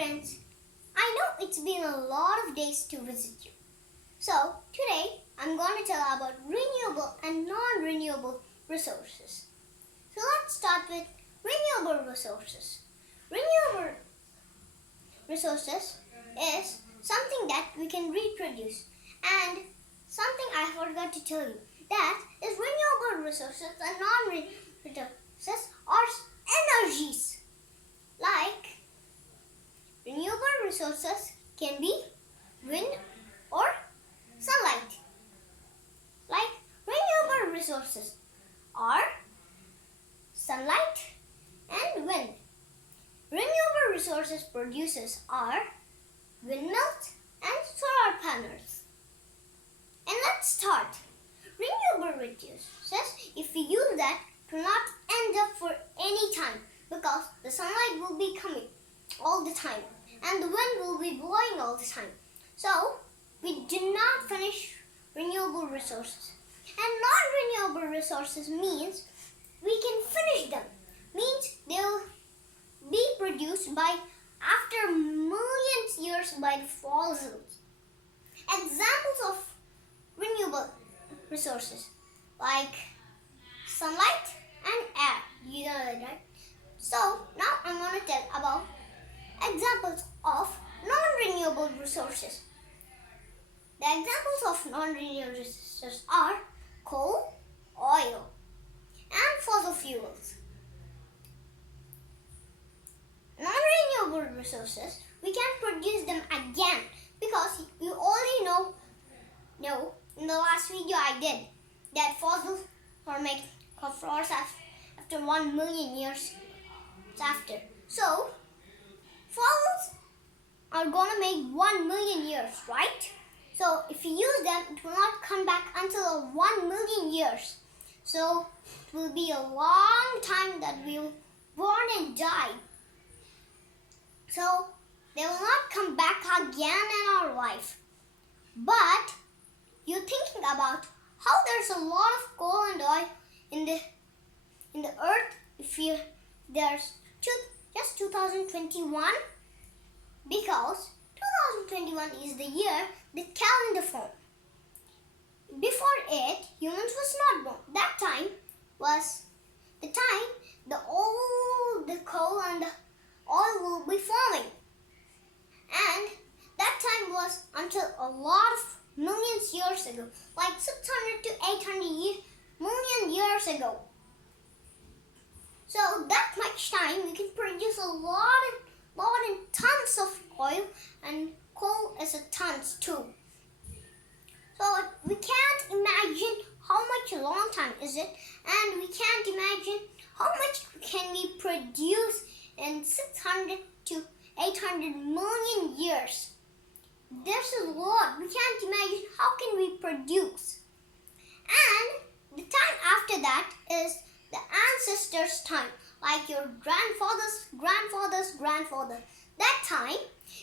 friends. I know it's been a lot of days to visit you. So, today I'm going to tell about renewable and non-renewable resources. So, let's start with renewable resources. Renewable resources is something that we can reproduce, and something I forgot to tell you, that is renewable resources and non-renewable resources are energies. Like renewable resources can be wind or sunlight. Like renewable resources are sunlight and wind. Renewable resources producers are windmills and solar panels. And let's start. Renewable resources, if we use that, it will not end up for any time because the sunlight will be coming all the time and the wind will be blowing all the time. So, we do not finish renewable resources. And non-renewable resources means we can finish them. Means they will be produced by after millions years by the fossils. Examples of renewable resources like sunlight and air. You know that, right? So now I'm going to tell about examples of non-renewable resources. The examples of non-renewable resources are coal, oil, and fossil fuels. Non-renewable resources, we can produce them again because you already know in the last video I did that fossils are made of flowers after 1 million years after. So, fossils are going to make 1 million years, right? So, if you use them, it will not come back until 1 million years. So, it will be a long time that we will born and die. So, they will not come back again in our life. But, you're thinking about how there's a lot of coal and oil in the earth if there's just 2021, because 2021 is the year the calendar formed. Before it, humans was not born. That time was the time all the coal and the oil will be forming. And that time was until a lot of millions years ago, like 600 to 800 million years ago. So that much time we can produce a lot in tons of oil, and coal is a tons too. So we can't imagine how much long time is it, and we can't imagine how much can we produce in 600 to 800 million years. There's a lot. We can't imagine how can we produce. And the time after that is the ancestors' time, like your grandfather's grandfather. That time,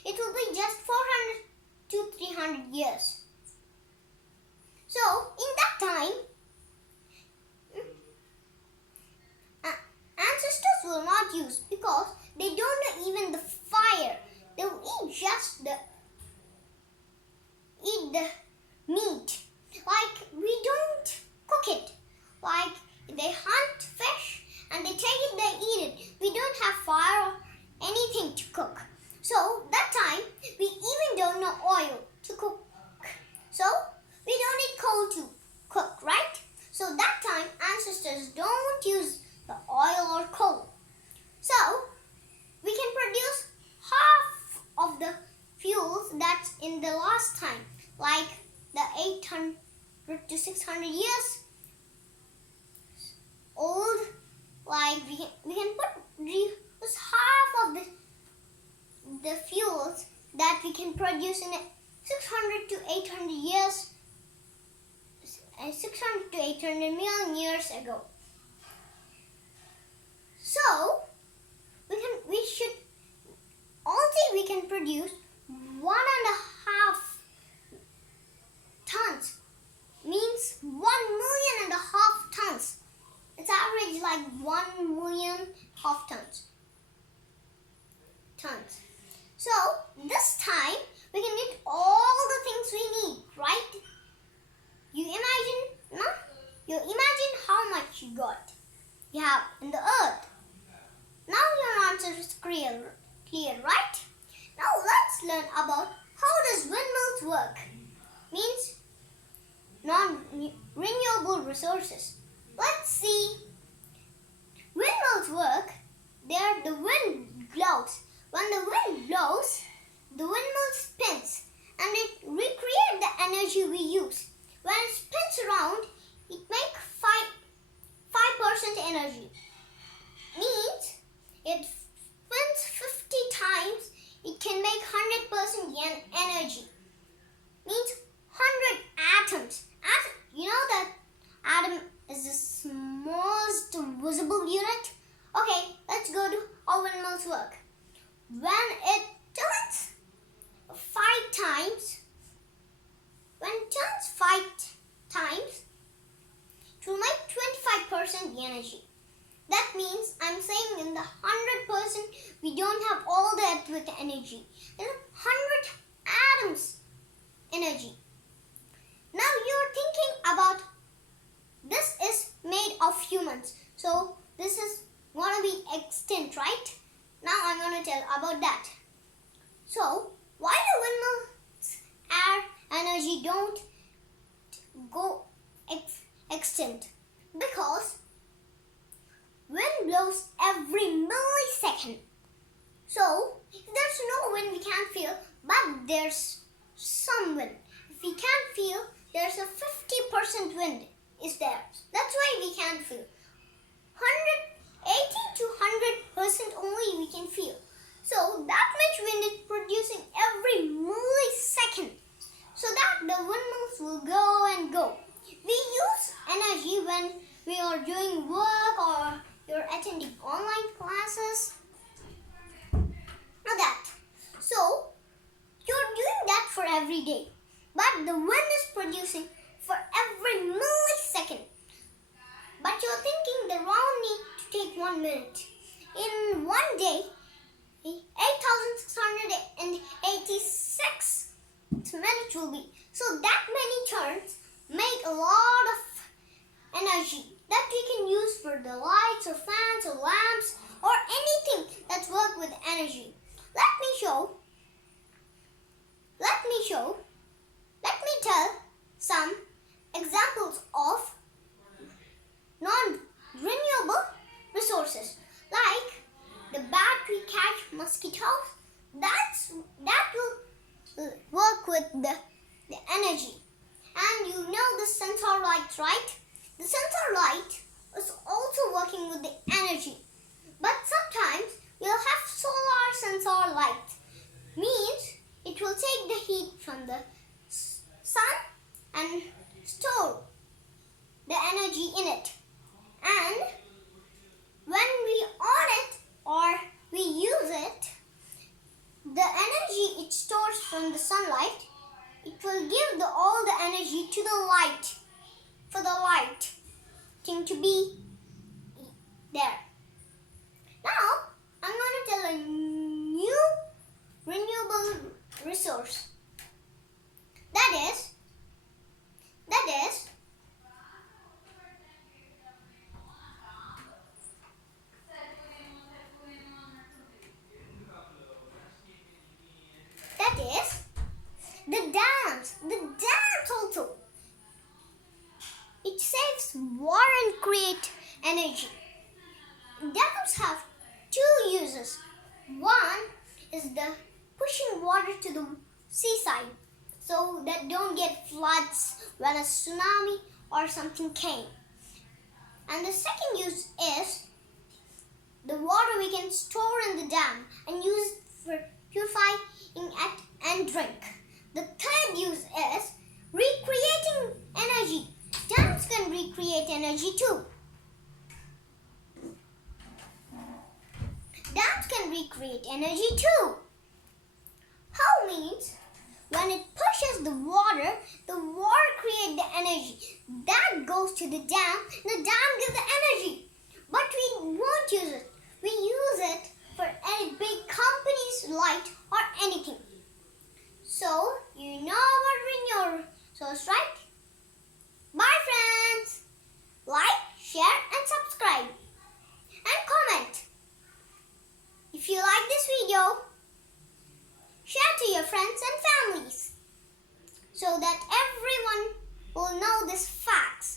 it will be just 400 to 300 years. So, in that time, ancestors will not use because they don't know even the fire. They will eat just the meat. Like, we don't cook it. Like, they hunt fish and they take it, they eat it. We don't have fire or anything to cook. So, that time, we even don't know oil to cook. So, we don't need coal to cook, right? So, that time, ancestors don't use the oil or coal. So, we can produce half of the fuels that's in the last time, like the 800 to 600 years old. Like we can reuse half of the fuels that we can produce in 600 to 800 years, 600 to 800 million years ago. So we can produce 1.5 tons, means 1.5 million tons. It's average like 1.5 million tons. So Clear, right? Now let's learn about how does windmills work. Means non-renewable resources. Let's see. Windmills work. There the wind blows. When the wind blows, the windmill spins and it recreates the energy we use. When it spins around, it makes 5% energy. Means it spins 50 times, it can make 100% energy. Means 100 atoms. You know that atom is the smallest visible unit? Okay, let's go to how windmills work. When it turns 5 times, it will make 25% energy. That means I'm saying in the 100% we don't have all the atomic energy. There are 100 atoms energy. Now you're thinking about this is made of humans. So this is going to be extinct, right? Now I'm going to tell about that. So why the windmills air energy don't go extinct? Because wind blows every millisecond. So if there's no wind we can't feel, but there's some wind. If we can't feel, there's a 50% wind is there. That's why we can't feel. 80 to 100% only we can feel. So that much wind is producing every millisecond. So that the windmills will go and go. We use energy when we are doing work or you're attending online classes. Now that. So you're doing that for every day. But the wind is producing for every millisecond. But you're thinking the round need to take 1 minute. In one day, 8,686 minutes will be. So that many turns make a lot of energy that we can use for the lights or fans or lamps or anything that's work with energy. Let me tell some examples of non-renewable resources, like the battery catch mosquitoes. That will work with the energy. And you know the sensor lights, right? The sensor light is also working with the energy. But sometimes we'll have solar sensor light. Means it will take the heat from the sun and store the energy in it. And when we on it or we use it, the energy it stores from the sunlight, it will give all the energy to the light, for the light thing to be there. Now, I'm going to tell a new renewable resource. That is the dams. The dams also. It saves water and create energy. Dams have 2 uses. One is the pushing water to the seaside so that don't get floods when a tsunami or something came. And the second use is the water we can store in the dam and use it for purifying it and drink. The third use is recreating energy. Dams can recreate energy too. Dams can recreate energy too. How means when it pushes the water creates the energy. That goes to the dam gives the energy. But we won't use it. We use it for any big company's light or anything. So, you know about renewable source, right? Bye friends! Like, share and subscribe. And comment. If you like this so that everyone will know these facts